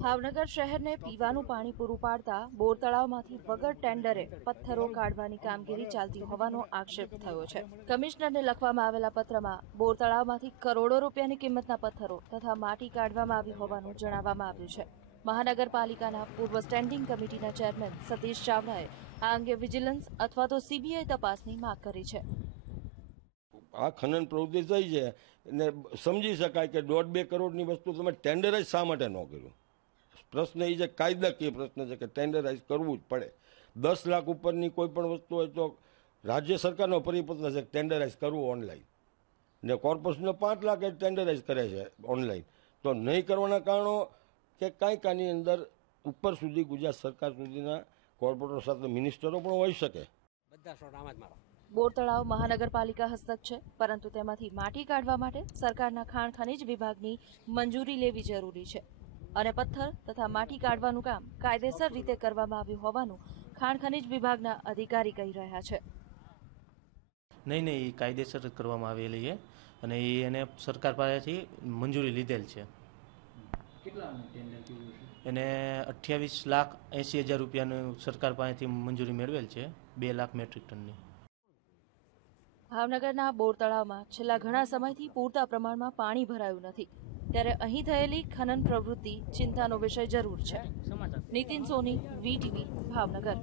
ભાવનગર શહેરને પીવાનું પાણી પૂરું પાડતા બોર તળાવમાંથી વગર ટેન્ડરે પથ્થરો કાઢવાની કામગીરી ચાલતી હોવાનો આક્ષેપ થયો છે। કમિશનરને લખવામાં આવેલા પત્રમાં બોર તળાવમાંથી કરોડો રૂપિયાની કિંમતના પથ્થરો તથા માટી કાઢવામાં આવી હોવાનું જણાવવામાં આવ્યું છે। મહાનગરપાલિકાના પૂર્વ સ્ટેન્ડિંગ કમિટીના ચેરમેન સતીશ ચાવડાએ આ અંગે વિજિલન્સ અથવા તો સીબીઆઈ તપાસની માંગ કરી છે। આ ખનન પ્રવૃત્તિ થઈ છે અને સમજી શકાય કે 1.5-2 કરોડની વસ્તુ તમે ટેન્ડરાઇઝ શા માટે ન કર્યું? પ્રશ્ન એ છે, કાયદાકીય પ્રશ્ન છે કે ટેન્ડરાઇઝ કરવું જ પડે। 10 લાખ ઉપરની કોઈ પણ વસ્તુ હોય તો રાજ્ય સરકારનો પરિપત્ર છે ટેન્ડરાઇઝ કરવું ઓનલાઈન, ને કોર્પોરેશનનો 5 લાખ ટેન્ડરાઇઝ કરે છે ઓનલાઈન। તો નહીં કરવાના કારણો કે કાંઈક આની અંદર ઉપર સુધી ગુજરાત સરકાર સુધીના કોર્પોરેટર સાથે મિનિસ્ટરો પણ હોઈ શકે। બોર તળાવ મહાનગરપાલિકા હસ્તક છે, પરંતુ તેમાંથી માટી કાઢવા માટે સરકારના ખાણ ખનીજ વિભાગની મંજૂરી લેવી જરૂરી છે અને પથ્થર તથા માટી કાઢવાનું કામ કાયદેસર રીતે કરવામાં આવ્યું હોવાનું ખાણ ખનીજ વિભાગના અધિકારી કહી રહ્યા છે। નહીં, એ કાયદેસર કરવામાં આવેલી છે અને એને સરકાર પાસેથી મંજૂરી લીધેલ છે। એને 28,80,000 રૂપિયાનું સરકાર પાસેથી મંજૂરી મેળવેલ છે, 2 લાખ મેટ્રિક ટનની। ભાવનગરના બોર તળાવમાં છેલ્લા ઘણા સમયથી પૂરતા પ્રમાણમાં પાણી ભરાયું નથી, ત્યારે અહીં થયેલી ખનન પ્રવૃત્તિ ચિંતાનો વિષય જરૂર છે। નીતિન સોની, VTV, ભાવનગર।